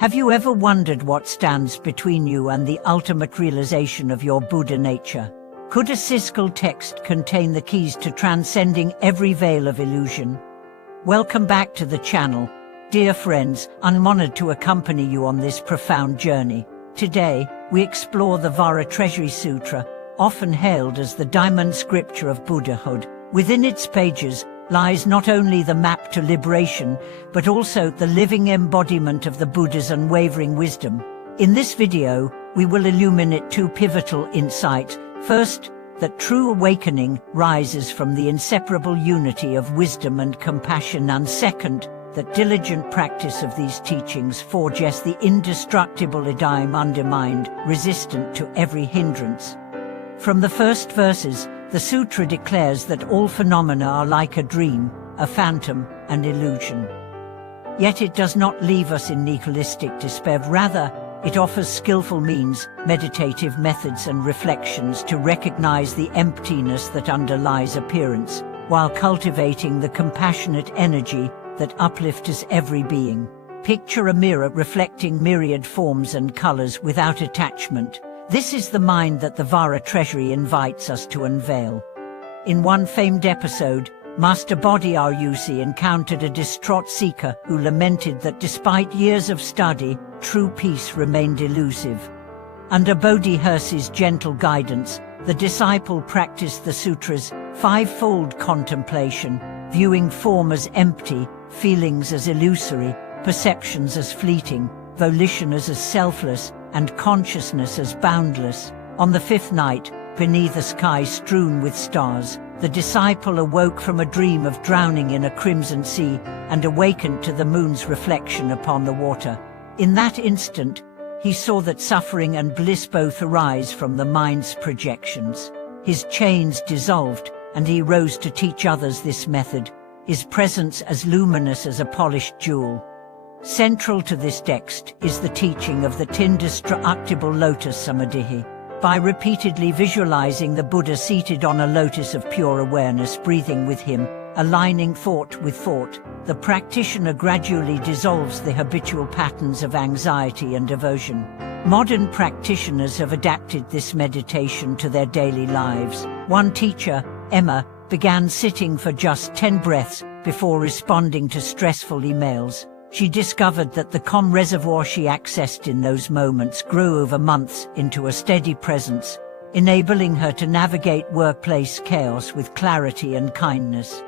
Have you ever wondered what stands between you and the ultimate realization of your Buddha nature? Could a Siskel text contain the keys to transcending every veil of illusion? Welcome back to the channel. Dear friends, I'm honored to accompany you on this profound journey. Today, we explore the Vara Treasury Sutra, often hailed as the diamond scripture of Buddhahood. Within its pages lies not only the map to liberation, but also the living embodiment of the Buddha's unwavering wisdom. In this video, we will illuminate two pivotal insights. First, that true awakening rises from the inseparable unity of wisdom and compassion, and second, that diligent practice of these teachings forges the indestructible mind, resistant to every hindrance. From the first verses, the sutra declares that all phenomena are like a dream, a phantom, an illusion. Yet it does not leave us in nihilistic despair. Rather, it offers skillful means, meditative methods and reflections to recognize the emptiness that underlies appearance, while cultivating the compassionate energy that uplifts every being. Picture a mirror reflecting myriad forms and colors without attachment. This is the mind that the Vara Treasury invites us to unveil. In one famed episode, Master Bodhidharma encountered a distraught seeker who lamented that despite years of study, true peace remained elusive. Under Bodhidharma's gentle guidance, the disciple practiced the sutra's five-fold contemplation, viewing form as empty, feelings as illusory, perceptions as fleeting, volition as selfless, and consciousness as boundless. On the fifth night, beneath a sky strewn with stars, the disciple awoke from a dream of drowning in a crimson sea and awakened to the moon's reflection upon the water. In that instant, he saw that suffering and bliss both arise from the mind's projections. His chains dissolved, and he rose to teach others this method, his presence as luminous as a polished jewel. Central to this text is the teaching of the indestructible lotus samadhi. By repeatedly visualizing the Buddha seated on a lotus of pure awareness, breathing with him, aligning thought with thought, the practitioner gradually dissolves the habitual patterns of anxiety and aversion. Modern practitioners have adapted this meditation to their daily lives. One teacher, Emma, began sitting for just 10 breaths before responding to stressful emails. She discovered that the calm reservoir she accessed in those moments grew over months into a steady presence, enabling her to navigate workplace chaos with clarity and kindness.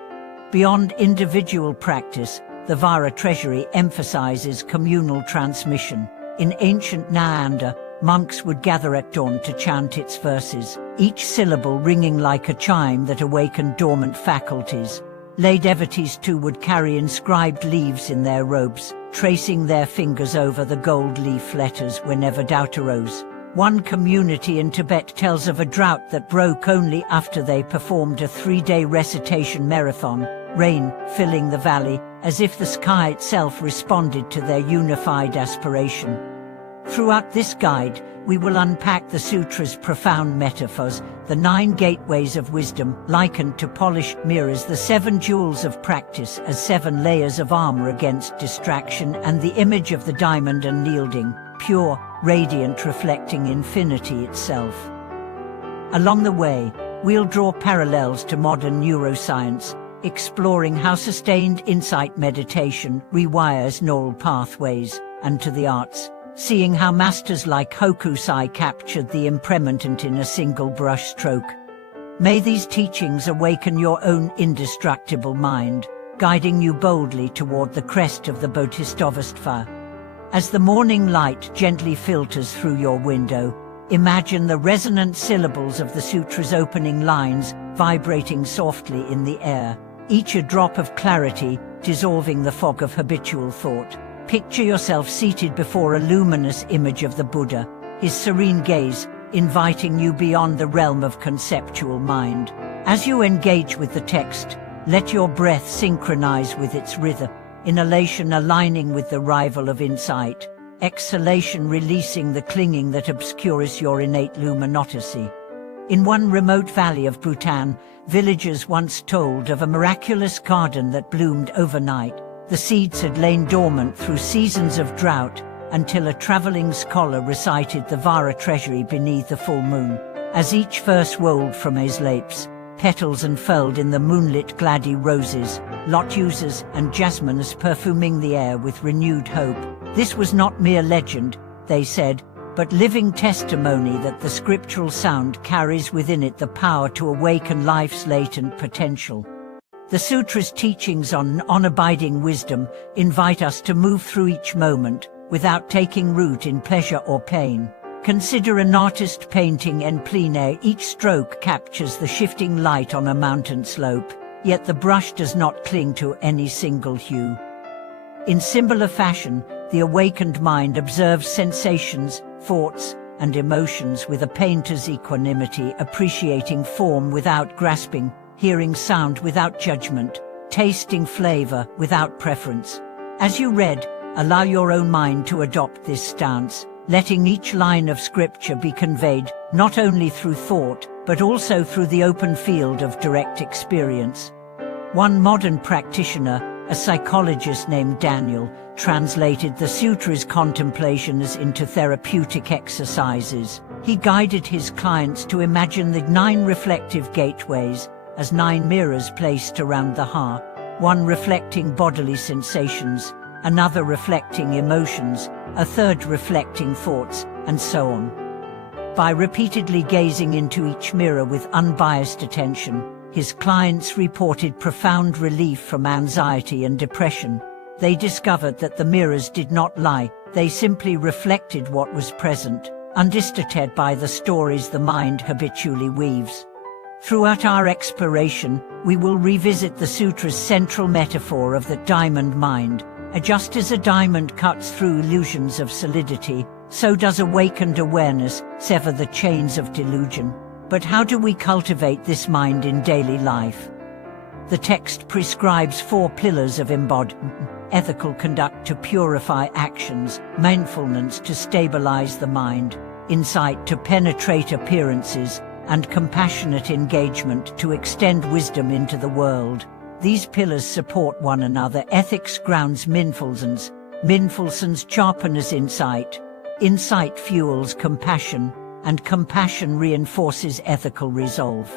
Beyond individual practice, the Vara Treasury emphasizes communal transmission. In ancient Nanda, monks would gather at dawn to chant its verses, each syllable ringing like a chime that awakened dormant faculties. Lay devotees too would carry inscribed leaves in their robes, tracing their fingers over the gold leaf letters whenever doubt arose. One community in Tibet tells of a drought that broke only after they performed a 3-day recitation marathon, rain filling the valley, as if the sky itself responded to their unified aspiration. Throughout this guide, we will unpack the sutra's profound metaphors, the 9 gateways of wisdom, likened to polished mirrors, the 7 jewels of practice as 7 layers of armor against distraction, and the image of the diamond unyielding, pure, radiant, reflecting infinity itself. Along the way, we'll draw parallels to modern neuroscience, exploring how sustained insight meditation rewires neural pathways, and to the arts, seeing how masters like Hokusai captured the impermanent in a single brushstroke. May these teachings awaken your own indestructible mind, guiding you boldly toward the crest of the Bodhisattva. As the morning light gently filters through your window, imagine the resonant syllables of the sutra's opening lines vibrating softly in the air, each a drop of clarity dissolving the fog of habitual thought. Picture yourself seated before a luminous image of the Buddha, his serene gaze inviting you beyond the realm of conceptual mind. As you engage with the text, let your breath synchronize with its rhythm, inhalation aligning with the arrival of insight, exhalation releasing the clinging that obscures your innate luminosity. In one remote valley of Bhutan, villagers once told of a miraculous garden that bloomed overnight. The seeds had lain dormant through seasons of drought, until a traveling scholar recited the Vara Treasury beneath the full moon. As each verse rolled from his lips, petals unfurled in the moonlit glady roses, lotuses and jasmines perfuming the air with renewed hope. This was not mere legend, they said, but living testimony that the scriptural sound carries within it the power to awaken life's latent potential. The sutra's teachings on unabiding wisdom invite us to move through each moment without taking root in pleasure or pain. Consider an artist painting en plein air. Each stroke captures the shifting light on a mountain slope, yet the brush does not cling to any single hue. In similar fashion, the awakened mind observes sensations, thoughts, and emotions with a painter's equanimity, appreciating form without grasping, hearing sound without judgment, tasting flavor without preference. As you read, allow your own mind to adopt this stance, letting each line of scripture be conveyed not only through thought, but also through the open field of direct experience. One modern practitioner, a psychologist named Daniel, translated the sutra's contemplations into therapeutic exercises. He guided his clients to imagine the 9 reflective gateways as 9 mirrors placed around the heart, one reflecting bodily sensations, another reflecting emotions, a third reflecting thoughts, and so on. By repeatedly gazing into each mirror with unbiased attention, his clients reported profound relief from anxiety and depression. They discovered that the mirrors did not lie, they simply reflected what was present, undistorted by the stories the mind habitually weaves. Throughout our exploration, we will revisit the sutra's central metaphor of the diamond mind. Just as a diamond cuts through illusions of solidity, so does awakened awareness sever the chains of delusion. But how do we cultivate this mind in daily life? The text prescribes 4 pillars of embodiment: ethical conduct to purify actions, mindfulness to stabilize the mind, insight to penetrate appearances, and compassionate engagement to extend wisdom into the world. These pillars support one another. Ethics grounds mindfulness, mindfulness sharpens insight, insight fuels compassion, and compassion reinforces ethical resolve.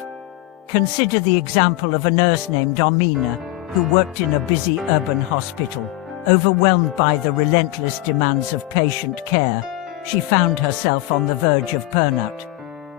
Consider the example of a nurse named Amina, who worked in a busy urban hospital. Overwhelmed by the relentless demands of patient care, she found herself on the verge of burnout.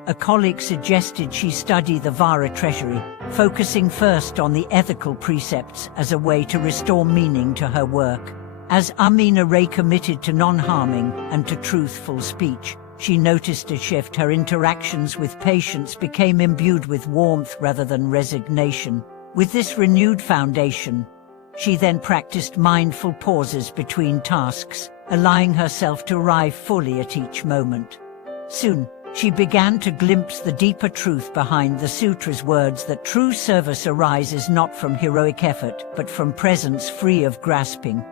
A colleague suggested she study the Vara Treasury, focusing first on the ethical precepts as a way to restore meaning to her work. As Amina recommitted to non-harming and to truthful speech, she noticed a shift. Her interactions with patients became imbued with warmth rather than resignation. With this renewed foundation, she then practiced mindful pauses between tasks, allowing herself to arrive fully at each moment. Soon, she began to glimpse the deeper truth behind the sutra's words that true service arises not from heroic effort, but from presence free of grasping.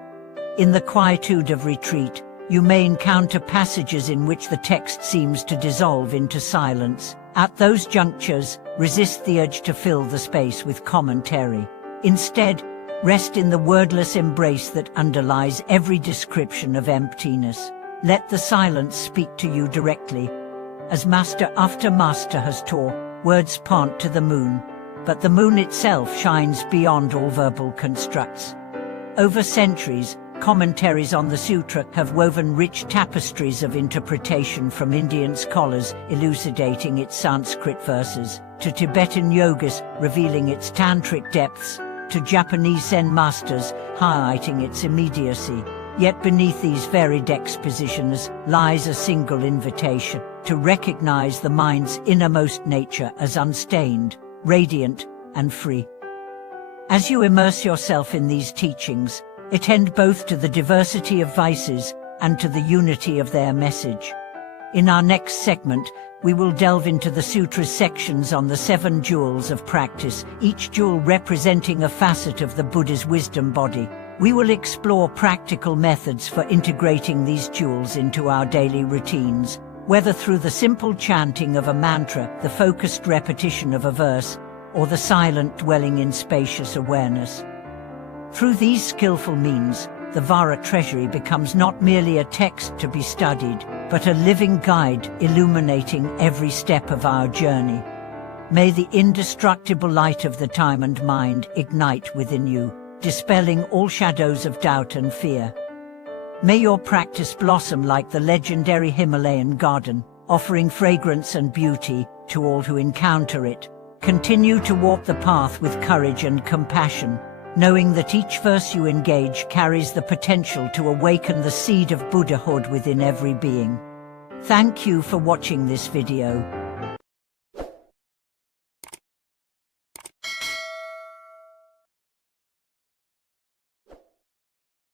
In the quietude of retreat, you may encounter passages in which the text seems to dissolve into silence. At those junctures, resist the urge to fill the space with commentary. Instead, rest in the wordless embrace that underlies every description of emptiness. Let the silence speak to you directly. As master after master has taught, words point to the moon, but the moon itself shines beyond all verbal constructs. Over centuries, commentaries on the sutra have woven rich tapestries of interpretation, from Indian scholars elucidating its Sanskrit verses, to Tibetan yogis revealing its tantric depths, to Japanese Zen masters highlighting its immediacy. Yet beneath these varied expositions lies a single invitation: to recognize the mind's innermost nature as unstained, radiant, and free. As you immerse yourself in these teachings, attend both to the diversity of vices and to the unity of their message. In our next segment, we will delve into the sutra's sections on the 7 jewels of practice, each jewel representing a facet of the Buddha's wisdom body. We will explore practical methods for integrating these jewels into our daily routines, whether through the simple chanting of a mantra, the focused repetition of a verse, or the silent dwelling in spacious awareness. Through these skillful means, the Vara Treasury becomes not merely a text to be studied, but a living guide illuminating every step of our journey. May the indestructible light of the time and mind ignite within you, dispelling all shadows of doubt and fear. May your practice blossom like the legendary Himalayan garden, offering fragrance and beauty to all who encounter it. Continue to walk the path with courage and compassion, knowing that each verse you engage carries the potential to awaken the seed of Buddhahood within every being. Thank you for watching this video.